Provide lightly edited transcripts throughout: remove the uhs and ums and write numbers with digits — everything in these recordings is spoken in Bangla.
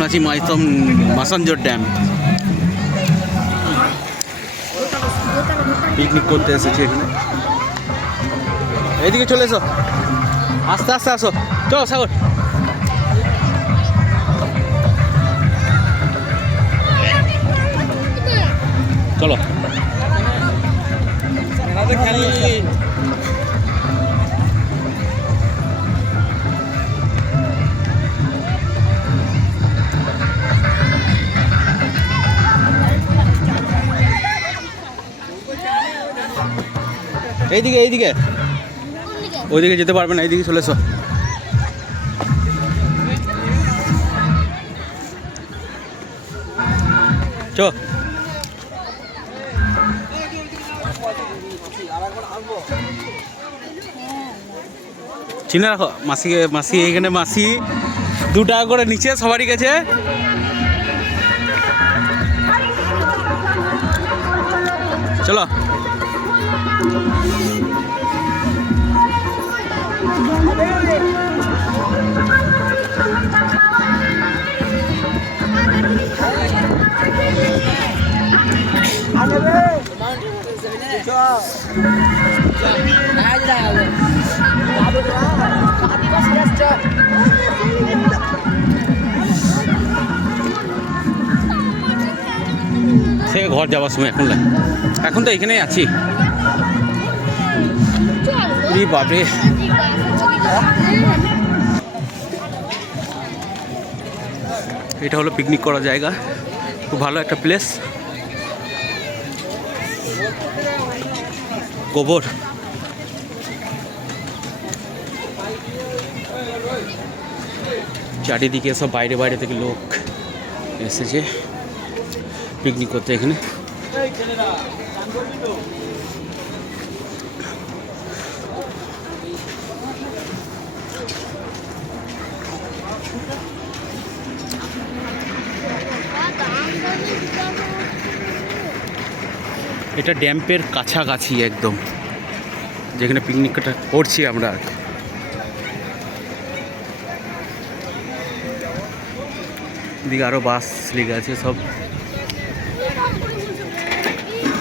এখন আছি মাসাঞ্জোর ড্যাম। পিকনিক করতে এসেছি এখানে। এইদিকে চলে এসো, আস্তে আস্তে আসো। চলো সাগর, চলো। এইদিকে এইদিকে, ওইদিকে যেতে পারবে না, এইদিকে চলে এসো। চো, চিনে রাখো মাসিকে। মাসি এইখানে, মাসি 2 টাকা করে নিচে সবারই কাছে। চলো, সে ঘর যাওয়ার সময় এখন তো এখানেই আছি। বাপরে, এটা হলো পিকনিক করার জায়গা, খুব ভালো একটা প্লেস। গোবর, চারিদিকে সব বাইরে বাইরে থেকে লোক এসেছে পিকনিক করতে এখানে। এটা ড্যাম্পের কাছাকাছি একদম, যেখানে পিকনিকটা করছি আমরা। এদিকে আরও বাস লেগে আছে সব।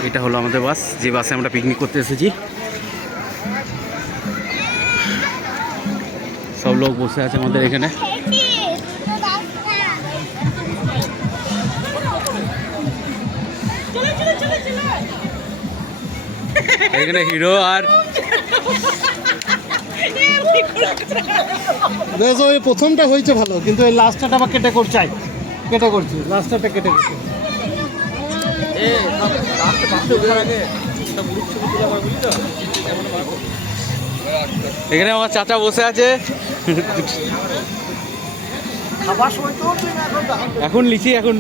এটা হলো আমাদের বাস, যে বাসে আমরা পিকনিক করতে এসেছি। সব লোক বসে আছে আমাদের এখানে। এখানে হিরো আর ওই প্রথমটা হয়েছে ভালো, কিন্তু এই লাস্টটা আবার কেটে করছে, লাস্টটা কেটে করছে। এখানে আমার চাচা বসে আছে। এখন লিচি, এখন